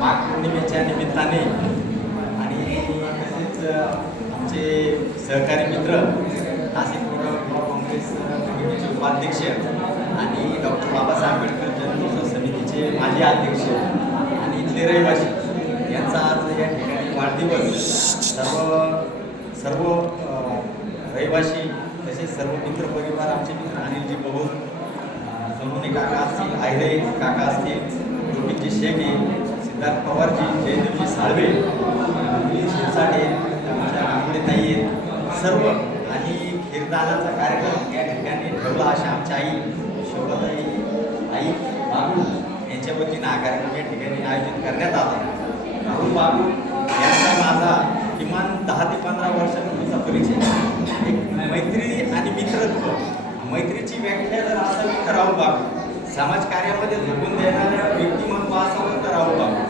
माघ पौर्णिमेच्या निमित्ताने आणि तसेच आमचे सहकारी मित्र नाशिक युवा काँग्रेस कमिटीचे उपाध्यक्ष आणि डॉक्टर बाबासाहेब आंबेडकर जन्मोत्सव समितीचे माजी अध्यक्ष आणि इथले रहिवासी यांचा आज या ठिकाणी वाढदिवस सर्व रहिवासी तसेच सर्व मित्र परिवार आमचे मित्र अनिलजी बहूर सोनोने काका असतील आयरे काका असतील गोविंदजी शेगे सिद्धार्थ पवारजी जयदेवजी साळवे शिरसाटे आमच्या आंबेताई सर्व आणि खीरदानाचा कार्यक्रम या ठिकाणी ठेवला अशा आमच्या आई शोभाताई आई बाबू यांच्या वतीनं हा कार्यक्रम या ठिकाणी आयोजित करण्यात आला. राहुल बाबू यांचा माझा किमान 10 ते 15 वर्षांपूर्वीचा परिचय. एक मैत्री आणि मित्रत्व, मैत्रीची व्याख्या जर असावी तर राहुल बाबू, समाजकार्यामध्ये झोकून देणाऱ्या व्यक्तिमत्व असावं तर राहुल बाबू.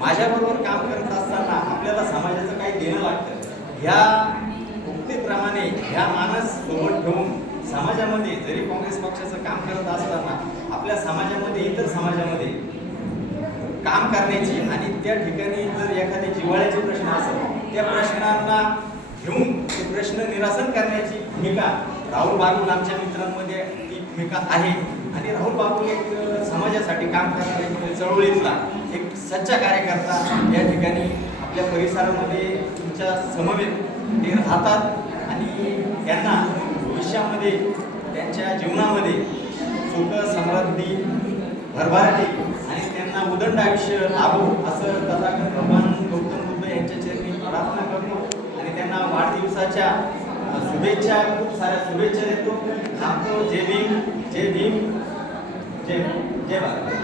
माझ्याबरोबर काम करत असताना आपल्याला समाजाचं काही देणं लागतं, ह्या उक्तीप्रमाणे ह्या मानस सोबत ठेवून समाजामध्ये जरी काँग्रेस पक्षाचं काम करत असताना आपल्या समाजामध्ये इतर समाजामध्ये काम करण्याची आणि त्या ठिकाणी जर एखादे जिव्हाळ्याचे प्रश्न असेल त्या प्रश्नांना घेऊन ते प्रश्न निरासन करण्याची भूमिका राहुल बागुल आमच्या मित्रांमध्ये ती भूमिका आहे. आणि राहुल बागुल एक समाजासाठी काम करणारा चळवळीतला एक सच्चा कार्यकर्ता या ठिकाणी आपल्या परिसरामध्ये तुमच्या समवेत ते राहतात आणि त्यांना भविष्यामध्ये त्यांच्या जीवनामध्ये सुख समृद्धी भरभराटी आणि त्यांना उदंड आयुष्य लाभो असं तथागत भगवान गौतम बुद्ध यांच्या चरणी प्रार्थना करतो आणि त्यांना वाढदिवसाच्या शुभेच्छा, खूप साऱ्या शुभेच्छा देतो. जय भीम, जय भीम, जय भारत.